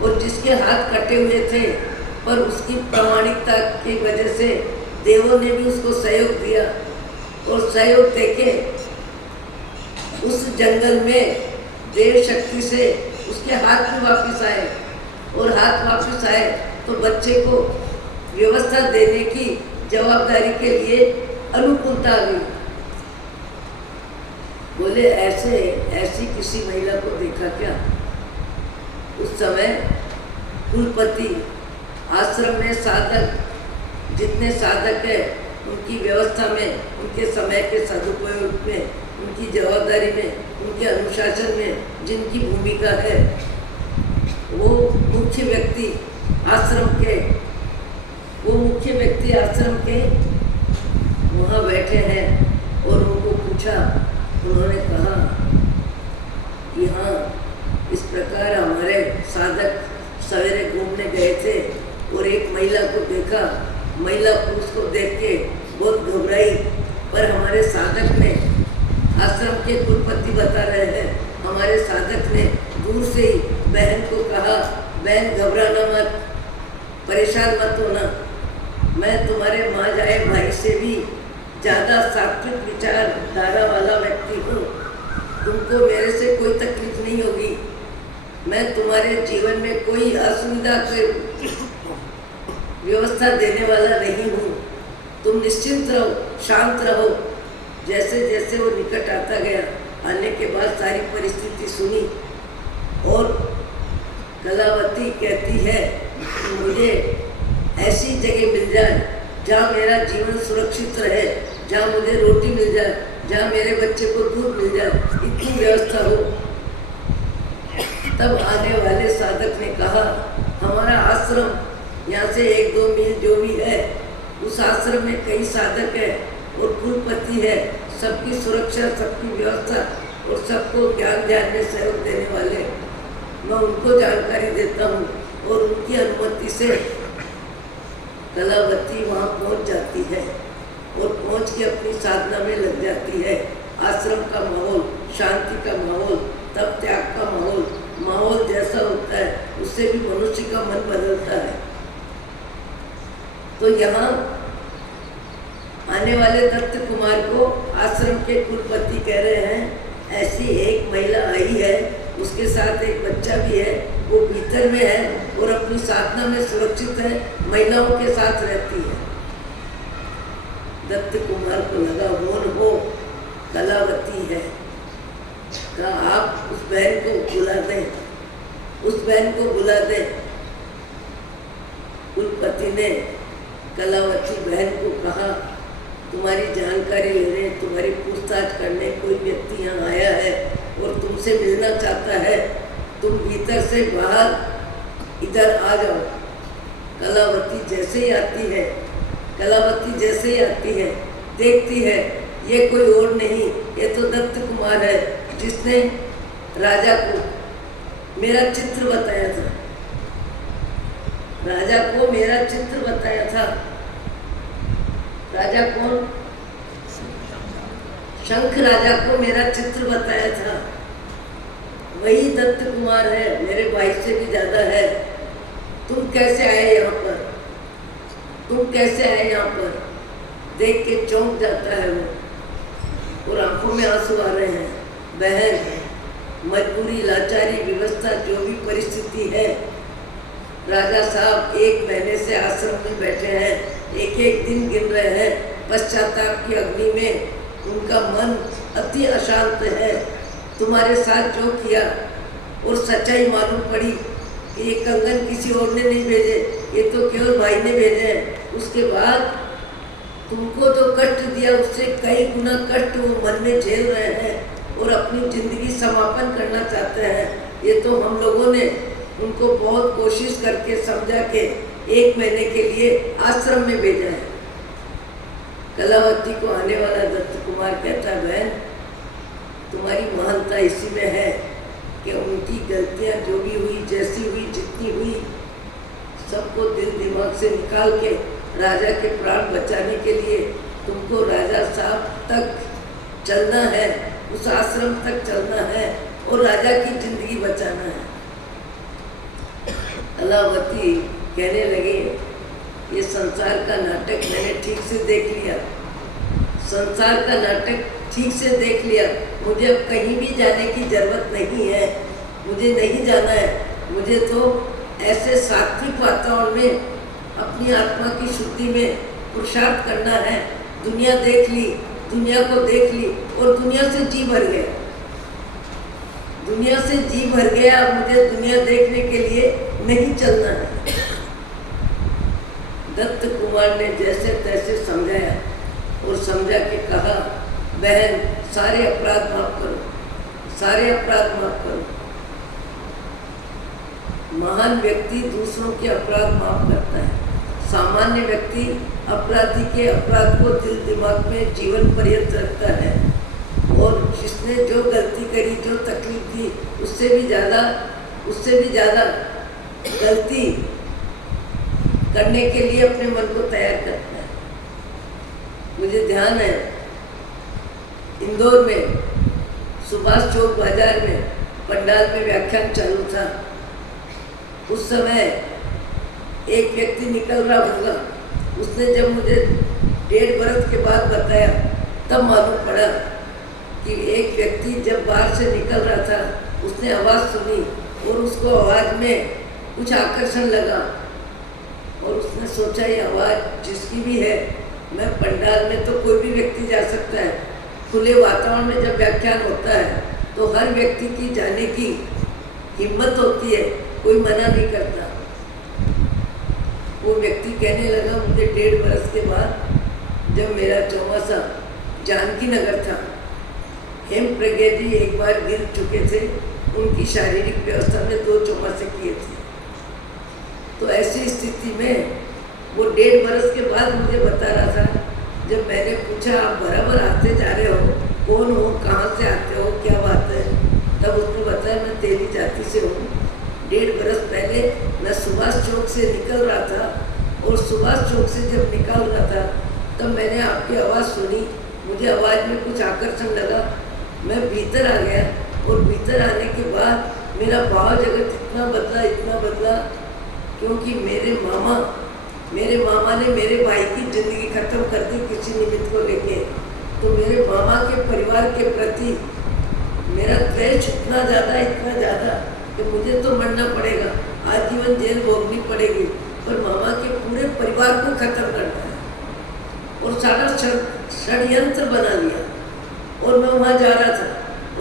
और जिसके हाथ कटे हुए थे पर उसकी प्रामाणिकता की वजह से देवों ने भी उसको सहयोग दिया और सहयोग देके उस जंगल में देव शक्ति से उसके हाथ भी वापस आए, और हाथ वापस आए तो बच्चे को व्यवस्था देने की जवाबदारी के लिए अनुकूलता आ गई। बोले ऐसी किसी महिला को देखा क्या? उस समय कुलपति आश्रम में साधक जितने साधक है उनकी व्यवस्था में, उनके समय के सदुपयोग में, उनकी जवाबदारी में, उनके अनुशासन में जिनकी भूमिका है, वो मुख्य व्यक्ति आश्रम के वहाँ बैठे हैं और उनको पूछा। उन्होंने कहा कि हाँ, इस प्रकार हमारे साधक सवेरे घूमने गए थे और एक महिला को देखा, महिला पुरुष को देख के बहुत घबराई, पर हमारे साधक ने, आश्रम के कुलपति बता रहे हैं, हमारे साधक ने दूर से ही बहन को कहा, बहन घबराना मत, परेशान मत होना, मैं तुम्हारे माँ जाए भाई से भी ज़्यादा सात्विक विचारधारा वाला व्यक्ति हूँ, तुमको मेरे से कोई तकलीफ नहीं होगी, मैं तुम्हारे जीवन में कोई असुविधा की व्यवस्था देने वाला नहीं हूँ, तुम निश्चिंत रहो, शांत रहो। जैसे जैसे वो निकट आता गया, आने के बाद सारी परिस्थिति सुनी और कलावती कहती है कि मुझे ऐसी जगह मिल जाए जहाँ मेरा जीवन सुरक्षित रहे, जहाँ मुझे रोटी मिल जाए, जहाँ मेरे बच्चे को दूध मिल जाए, इतनी व्यवस्था हो। तब आने वाले साधक ने कहा, हमारा आश्रम यहाँ से 1-2 मील जो भी है, उस आश्रम में कई साधक है और कुलपति है, सबकी सुरक्षा, सबकी व्यवस्था और सबको ज्ञान ध्यान में सहयोग देने वाले, मैं उनको जानकारी देता हूँ। और उनकी अनुमति से कलावती वहाँ पहुँच जाती है और पहुँच के अपनी साधना में लग जाती है। आश्रम का माहौल, शांति का माहौल, तप त्याग का माहौल जैसा होता है उससे भी मनुष्य का मन बदलता है। तो यहाँ आने वाले दत्त कुमार को आश्रम के कुलपति कह रहे हैं ऐसी एक महिला आई है, उसके साथ एक बच्चा भी है, वो भीतर में है और अपनी साधना में सुरक्षित है, महिलाओं के साथ रहती है। दत्त कुमार को लगा वो कलावती है, कहा आप उस बहन को बुला दें, उस बहन को बुला दें। कुलपति ने कलावती बहन को कहा, तुम्हारी जानकारी लेने, तुम्हारी पूछताछ करने कोई व्यक्ति यहाँ आया है और तुमसे मिलना चाहता है, तुम भीतर से बाहर इधर आ जाओ। कलावती जैसे ही आती है, कलावती जैसे ही आती है, देखती है ये कोई और नहीं, ये तो दत्त कुमार है, जिसने राजा को मेरा चित्र बताया था, राजा को मेरा चित्र बताया था। राजा कौन? शंख राजा को मेरा चित्र बताया था, वही दत्त कुमार है, मेरे भाई से भी ज्यादा है। तुम कैसे आए यहाँ पर? तुम कैसे आए यहाँ पर? देख के चौंक जाता है वो और आंखों में आंसू आ रहे हैं। बहन, मजबूरी, लाचारी, व्यवस्था, जो भी परिस्थिति है, राजा साहब 1 महीने से आश्रम में बैठे हैं, एक एक दिन गिन रहे हैं, पश्चाताप की अग्नि में उनका मन अति अशांत है। तुम्हारे साथ जो किया और सच्चाई मालूम पड़ी कि ये कंगन किसी और ने नहीं भेजे, ये तो केवल भाई ने भेजे हैं। उसके बाद तुमको जो कष्ट दिया उससे कई गुना कष्ट वो मन में झेल रहे हैं और अपनी जिंदगी समापन करना चाहते हैं। ये तो हम लोगों ने उनको बहुत कोशिश करके समझा के 1 महीने के लिए आश्रम में भेजा है। कलावती को आने वाला दत्त कुमार कहता है, बहन तुम्हारी महानता इसी में है कि उनकी गलतियां जो भी हुई, जैसी हुई, जितनी हुई, सबको दिल दिमाग से निकाल के राजा के प्राण बचाने के लिए तुमको राजा साहब तक चलना है, उस आश्रम तक चलना है और राजा की जिंदगी बचाना है। कलावती कहने लगे, ये संसार का नाटक मैंने ठीक से देख लिया, संसार का नाटक ठीक से देख लिया, मुझे अब कहीं भी जाने की जरूरत नहीं है, मुझे नहीं जाना है। मुझे तो ऐसे सात्विक वातावरण में अपनी आत्मा की शुद्धि में पुरुषार्थ करना है। दुनिया देख ली, दुनिया को देख ली और दुनिया से जी भर गया, दुनिया से जी भर गया। मुझे दुनिया देखने के लिए नहीं चलना है। दत्त कुमार ने जैसे तैसे समझाया और समझा के कहा, बहन सारे अपराध माफ करो, सारे अपराध माफ करो। महान व्यक्ति दूसरों के अपराध माफ करता है, सामान्य व्यक्ति अपराधी के अपराध को दिल दिमाग में जीवन पर्यंत रखता है और जिसने जो गलती करी, जो तकलीफ दी, उससे भी ज़्यादा गलती करने के लिए अपने मन को तैयार करता है। मुझे ध्यान है, इंदौर में सुभाष चौक बाजार में पंडाल में व्याख्यान चालू था। उस समय एक व्यक्ति निकल रहा होगा, उसने जब मुझे 1.5 बरस के बाद बताया तब मालूम पड़ा कि एक व्यक्ति जब बाहर से निकल रहा था, उसने आवाज़ सुनी और उसको आवाज़ में कुछ आकर्षण लगा और उसने सोचा ये आवाज़ जिसकी भी है, मैं पंडाल में तो कोई भी व्यक्ति जा सकता है, खुले वातावरण में जब व्याख्यान होता है तो हर व्यक्ति की जाने की हिम्मत होती है, कोई मना नहीं करता। वो व्यक्ति कहने लगा, मुझे 1.5 बरस के बाद जब मेरा चौमासा जानकी नगर था, हेम प्रज्ञा जी एक बार गिर चुके थे, उनकी शारीरिक व्यवस्था में 2 चौमासे किए थे। तो ऐसी स्थिति में वो 1.5 बरस के बाद मुझे बता रहा था। जब मैंने पूछा, आप बराबर आते जा रहे हो, कौन हो, कहाँ से आते हो, क्या बात है, तब उसने बताया मैं तेली जाति से हूँ। 1.5 बरस पहले मैं सुभाष चौक से निकल रहा था और सुभाष चौक से जब निकल रहा था तब मैंने आपकी आवाज़ सुनी, मुझे आवाज़ में कुछ आकर्षण लगा, मैं भीतर आ गया और भीतर आने के बाद मेरा भाव जगत इतना बदला क्योंकि मेरे मामा ने मेरे भाई की ज़िंदगी ख़त्म कर दी किसी निमित्त को लेके। तो मेरे मामा के परिवार के प्रति मेरा द्वेष इतना ज़्यादा कि मुझे तो मरना पड़ेगा, आजीवन जेल भोगनी पड़ेगी, पर मामा के पूरे परिवार को खत्म करना है। और सारा षड्यंत्र बना लिया। और मैं वहाँ जा रहा था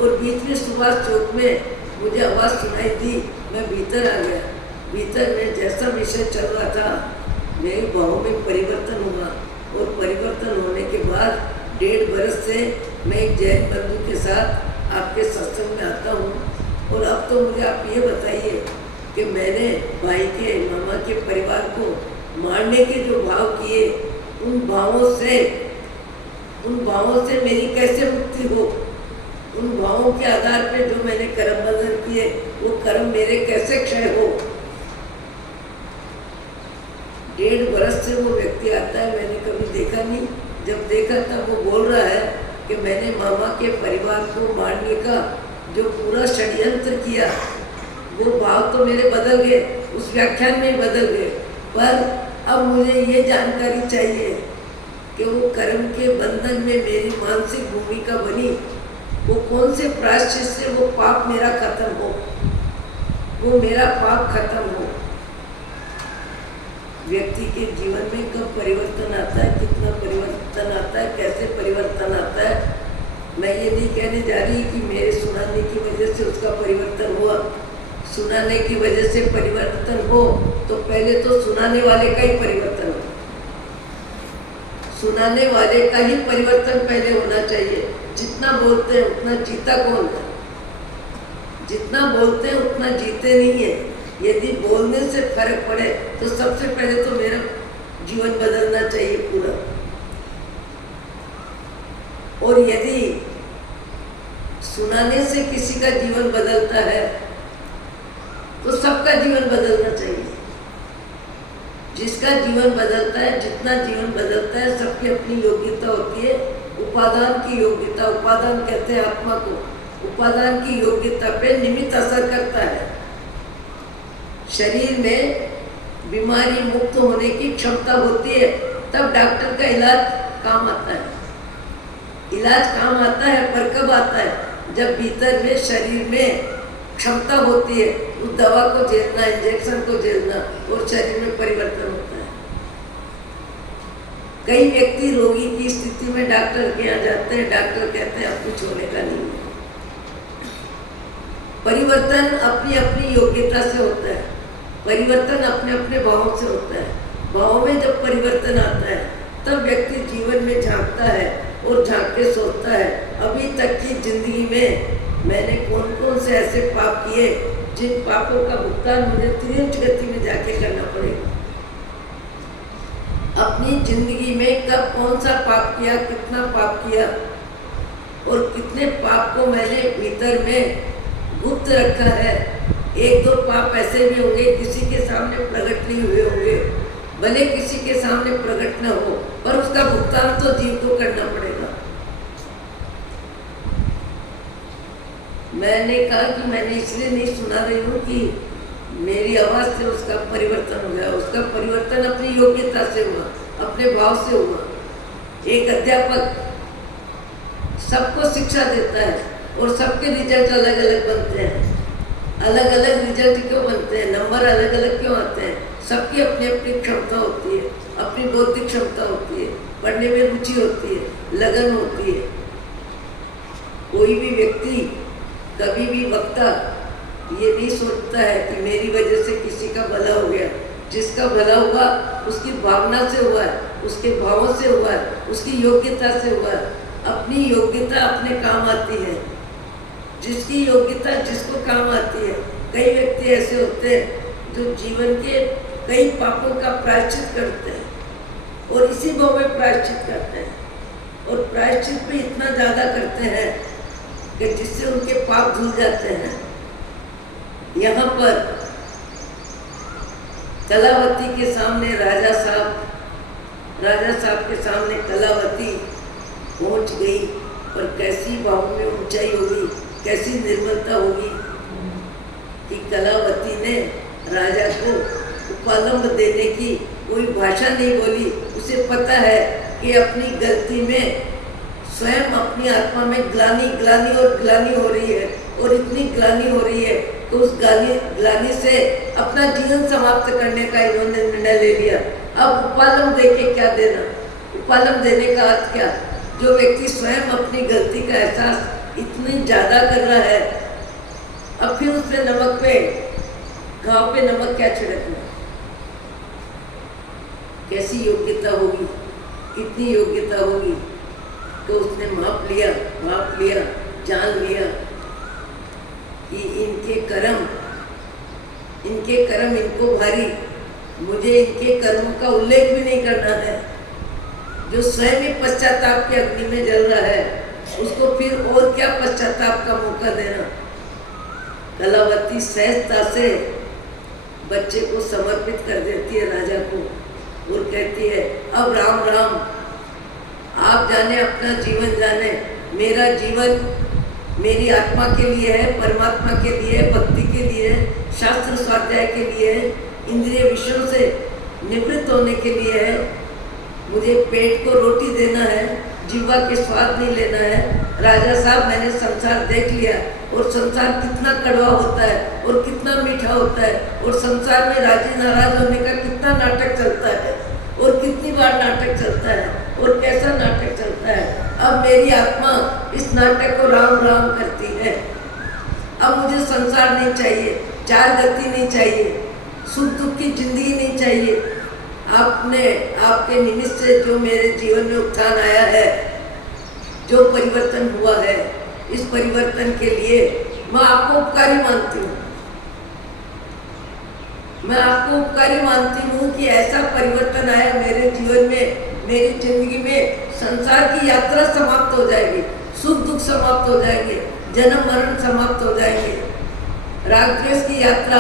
और बीच में सुभाष चौक में मुझे आवाज़ सुनाई दी। मैं भीतर आ गया। भीतर में जैसा विषय चल रहा था, मेरे भाव में परिवर्तन हुआ। और परिवर्तन होने के बाद 1.5 बरस से मैं एक जैन बंधु के साथ आपके सत्संग में आता हूँ। और अब तो मुझे आप ये बताइए कि मैंने भाई के मामा के परिवार को मारने के जो भाव किए, उन भावों से मेरी कैसे मुक्ति हो? उन भावों के आधार पे जो मैंने कर्म बंधन किए, वो कर्म मेरे कैसे क्षय हो? 1.5 बरस से वो व्यक्ति आता है, मैंने कभी देखा नहीं। जब देखा तब वो बोल रहा है कि मैंने मामा के परिवार को मारने का जो पूरा षड्यंत्र किया, वो भाव तो मेरे बदल गए, उस व्याख्यान में ही बदल गए। पर अब मुझे ये जानकारी चाहिए कि वो कर्म के बंधन में मेरी मानसिक भूमिका बनी, वो कौन से प्रायश्चित से वो पाप मेरा खत्म हो, वो मेरा पाप खत्म हो। व्यक्ति के जीवन में कब परिवर्तन आता है, कितना परिवर्तन आता है, कैसे परिवर्तन आता है, मैं ये नहीं कहने जा रही कि मेरे सुनाने की वजह से उसका परिवर्तन हुआ। सुनाने की वजह से परिवर्तन हो तो पहले तो सुनाने वाले का ही परिवर्तन हो। सुनाने वाले का ही परिवर्तन पहले होना चाहिए। जितना बोलते हैं उतना जीता कौन है? जितना बोलते हैं उतना जीते नहीं है। यदि बोलने से फर्क पड़े तो सबसे पहले तो मेरा जीवन बदलना चाहिए पूरा। और यदि सुनाने से किसी का जीवन बदलता है तो सबका जीवन बदलना चाहिए। जिसका जीवन बदलता है, जितना जीवन बदलता है, सबकी अपनी योग्यता होती है। उपादान की योग्यता, उपादान कहते हैं आत्मा को, उपादान की योग्यता पे निमित्त असर करता है। शरीर में बीमारी मुक्त होने की क्षमता होती है, तब डॉक्टर का इलाज काम आता है। इलाज काम आता है, पर कब आता है? जब भीतर में शरीर में क्षमता होती है उस दवा को झेलना, इंजेक्शन को झेलना, और शरीर में परिवर्तन होता है। कई व्यक्ति रोगी की स्थिति में डॉक्टर के यहाँ जाते हैं, डॉक्टर कहते हैं अब कुछ होने का नहीं है। परिवर्तन अपनी अपनी योग्यता से होता है, परिवर्तन अपने अपने भावों से होता है। भावों में जब परिवर्तन आता है तब व्यक्ति जीवन में झांकता है और झांक के सोचता है अभी तक की जिंदगी में मैंने कौन कौन से ऐसे पाप किए जिन पापों का भुगतान मुझे त्रिंच गति में जाके करना पड़ेगा। अपनी जिंदगी में कब कौन सा पाप किया, कितना पाप किया, और कितने पाप को मैंने भीतर में गुप्त रखा है। 1-2 पाप ऐसे भी होंगे किसी के सामने प्रकट नहीं हुए होंगे, भले किसी के सामने प्रकट न हो, पर उसका भुगतान तो जीव को करना पड़ेगा। मैंने कहा कि मैंने इसलिए नहीं सुना रही हूँ कि मेरी आवाज़ से उसका परिवर्तन हो गया। उसका परिवर्तन अपनी योग्यता से हुआ, अपने भाव से हुआ। एक अध्यापक सबको शिक्षा देता है और सबके रिजल्ट अलग अलग बनते हैं। अलग अलग रिजल्ट क्यों बनते हैं, नंबर अलग अलग क्यों आते हैं? सबकी अपनी अपनी क्षमता होती है, अपनी बौद्धिक क्षमता होती है, पढ़ने में रुचि होती है, लगन होती है। कोई भी व्यक्ति, कभी भी वक्ता ये नहीं सोचता है कि मेरी वजह से किसी का भला हो गया। जिसका भला हुआ उसकी भावना से हुआ है, उसके भावों से हुआ है, उसकी योग्यता से हुआ है। अपनी योग्यता अपने काम आती है, जिसकी योग्यता जिसको काम आती है। कई व्यक्ति ऐसे होते हैं जो जीवन के कई पापों का प्रायश्चित करते हैं और इसी भाव में प्रायश्चित करते हैं, और प्रायश्चित भी इतना ज़्यादा करते हैं कि जिससे उनके पाप धुल जाते हैं। यहाँ पर कलावती के सामने राजा साहब के सामने कलावती पहुँच गई, पर कैसी भाव में ऊंचाई होगी, कैसी निर्मलता होगी कि कलावती ने राजा को उपालंब देने की कोई भाषा नहीं बोली। उसे पता है कि अपनी गलती में स्वयं अपनी आत्मा में ग्लानि ग्लानि और ग्लानि हो रही है, और इतनी ग्लानि हो रही है तो उस ग्लानि से अपना जीवन समाप्त करने का इन्होंने निर्णय ले लिया। अब उपालम दे के क्या देना? उपालम देने का अर्थ क्या? जो व्यक्ति स्वयं अपनी गलती का एहसास इतनी ज्यादा कर रहा है, अब फिर उसने नमक पे, घाव पे नमक क्या छिड़कना? कैसी योग्यता होगी? कितनी योग्यता होगी? तो उसने माप लिया, जान लिया कि इनके कर्म इनको भारी, मुझे इनके कर्मों का उल्लेख भी नहीं करना है। जो स्वयं ही पश्चाताप के अग्नि में जल रहा है, उसको फिर और क्या पश्चाताप का मौका देना? कलावती सहजता से बच्चे को समर्पित कर देती है राजा को, और कहती है अब राम राम, आप जाने अपना जीवन जाने, मेरा जीवन मेरी आत्मा के लिए है, परमात्मा के लिए है, भक्ति के लिए है, शास्त्र स्वाध्याय के लिए है, इंद्रिय विषयों से निवृत्त होने के लिए है। मुझे पेट को रोटी देना है, जीवा के स्वाद नहीं लेना है। राजा साहब, मैंने संसार देख लिया, और संसार कितना कड़वा होता है और कितना मीठा होता है, और संसार में राजी नाराज होने का कितना नाटक चलता है, और कितनी बार नाटक चलता है, और कैसा नाटक चलता है। अब मेरी आत्मा इस नाटक को राम राम करती है। अब मुझे संसार नहीं चाहिए, चार गति नहीं चाहिए, सुख दुख की जिंदगी नहीं चाहिए। आपके निमित्त से जो मेरे जीवन में उत्थान आया है, जो परिवर्तन हुआ है, इस परिवर्तन के लिए मैं आपको उपकारी मानती हूँ। मैं आपको उपकारी मानती हूँ कि ऐसा परिवर्तन आया मेरे जीवन में, मेरी जिंदगी में। संसार की यात्रा समाप्त हो जाएगी, सुख दुख समाप्त हो जाएंगे, जन्म मरण समाप्त हो जाएंगे, राग द्वेष की यात्रा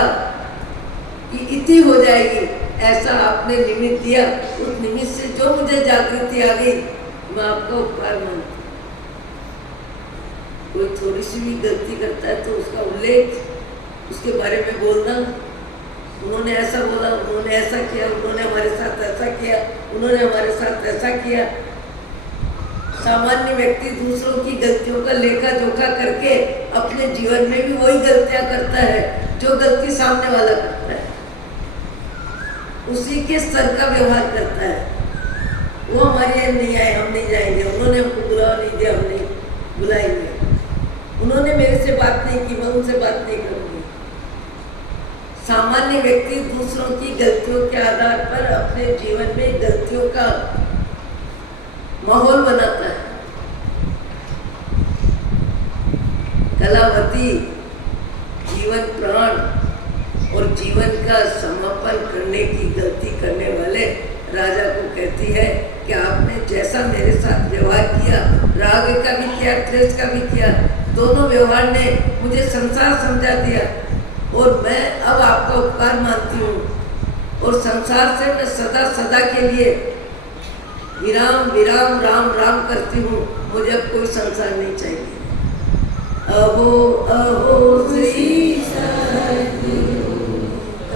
की इति हो जाएगी। ऐसा आपने निमित्त दिया, उस निमित्त से जो मुझे जागृति आ गई, मैं आपका उपकार मानती हूँ। कोई थोड़ी सी भी गलती करता है तो उसका उल्लेख, उसके बारे में बोलना, उन्होंने ऐसा बोला, उन्होंने ऐसा किया, उन्होंने हमारे साथ ऐसा किया, उन्होंने हमारे साथ ऐसा किया। सामान्य व्यक्ति दूसरों की गलतियों का लेखा जोखा करके अपने जीवन में भी वही गलतियां करता है जो गलती सामने वाला करता है, उसी के स्तर का व्यवहार करता है। वो हमारे यहाँ नहीं आए, हम नहीं जाएंगे, उन्होंने हमको बुलावा नहीं दिया, हम नहीं बुलाएंगे, उन्होंने मेरे से बात नहीं की, मैं उनसे बात नहीं करूँगी। सामान्य व्यक्ति दूसरों की गलतियों के आधार पर अपने जीवन में गलतियों का माहौल बनाता है। कलावती जीवन प्राण और जीवन का समापन करने की गलती करने वाले राजा को कहती है कि आपने जैसा मेरे साथ व्यवहार किया, राग का भी किया, द्वेष का भी किया, दोनों व्यवहार ने मुझे संसार समझा दिया, और मैं अब आपका उपकार मानती हूँ, और संसार से मैं सदा सदा के लिए विराम विराम राम राम करती हूँ। मुझे अब कोई संसार नहीं चाहिए। अहो अहो श्री